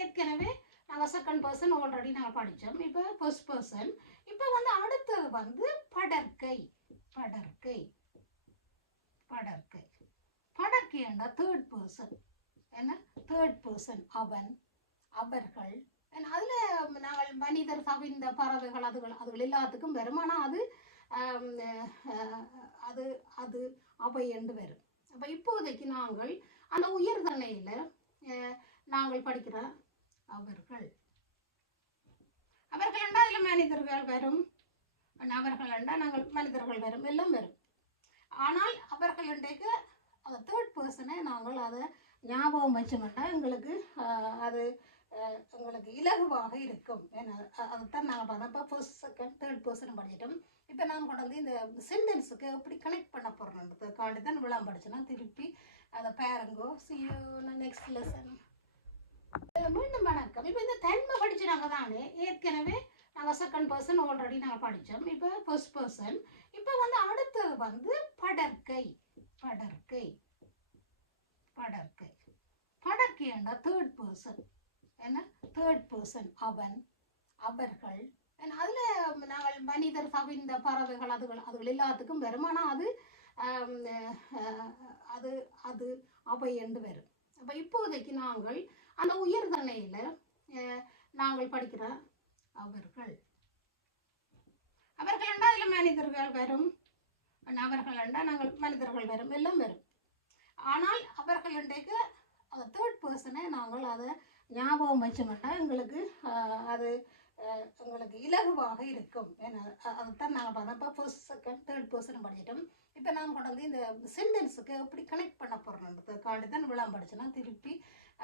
ஏற்கனவே நாங்கள் second person already நாங்கள் படித்தோம். இப்போ ஃபர்ஸ்ட் பர்சன். இப்போ வந்து அடுத்தது வந்து படற்கை. படற்கை படற்கை படற்கை என்ற தேர்ட் பர்சன். என்ன தேர்ட் பர்சன்? அவன், அவர்கள். அதில் நாங்கள் மனிதர், தவிர்ந்த பறவைகள், அதுகள் எல்லாத்துக்கும் வரும். ஆனால் அது அது அது அவை என்று வரும். அப்போ இப்போதைக்கு நாங்கள் அந்த உயர்தனையில் நாங்கள் படிக்கிற அவர்கள். அவர்கள் என்றால் அதில் மனிதர்கள் வரும். அவர்கள் என்றால் நாங்கள் மனிதர்கள் வரும், எல்லாம் வரும். ஆனால் அவர்கள் இன்றைக்கு அந்த தேர்ட் பர்சனை நாங்கள் அதை ஞாபகம் வச்சோம்னா எங்களுக்கு அது எங்களுக்கு இலகுவாக இருக்கும். ஏன்னா அதுதான் நாங்கள் பார்த்தோம். இப்போ ஃபர்ஸ்ட் செகண்ட் தேர்ட் பர்சன் படிச்சிட்டோம். இப்போ நான் கொண்டு வந்து இந்த சென்டென்ஸுக்கு எப்படி கனெக்ட் பண்ண போகிறேன்றதுக்காண்டி தான் விழாம் படிச்சேன்னா திருப்பி அதை பாருங்கோ. see you in the next lesson. மீண்டும் வணக்கம். இப்போ இந்த தன்மை படிச்சுனாங்க தானே, ஏற்கனவே நாங்கள் செகண்ட் பர்சன் ஆல்ரெடி நாங்கள் படித்தோம். இப்போ ஃபர்ஸ்ட் பர்சன். இப்போ வந்து அடுத்தது வந்து படற்கை. படற்கை படற்கை படற்கை என்ற தேர்ட் பர்சன். என்ன தேர்ட் பர்சன்? அவன், அவர்கள். அதில் நாங்கள் மனிதர், தவிர்ந்த பறவைகள், அதுகள் எல்லாத்துக்கும் வரும். ஆனால் அது அது அது அவை என்று வரும். அப்போ இப்போதைக்கு நாங்கள் அந்த உயர்தனையில் நாங்கள் படிக்கிற அவர்கள். அவர்கள் என்றால் அதில் மனிதர்கள் வரும். அவர்கள் என்றால் நாங்கள் மனிதர்கள் வரும், எல்லாம் வரும். ஆனால் அவர்கள் இன்றைக்கு அந்த தேர்ட் பர்சனை நாங்கள் அதை ஞாபகம் வச்சோம்னா எங்களுக்கு அது எங்களுக்கு இலகுவாக இருக்கும். ஏன்னா அதுதான் நாங்கள் பார்த்தோம். இப்போ ஃபர்ஸ்ட் செகண்ட் தேர்ட் பர்சன் படிச்சிட்டோம். இப்போ நான் கொண்டு வந்து இந்த சென்டென்ஸுக்கு எப்படி கனெக்ட் பண்ண போகிறேன்றதுக்காண்டி தான் விழாம் படிச்சேன்னா திருப்பி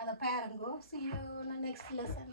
அதை பாருங்கோ. see you in the next lesson.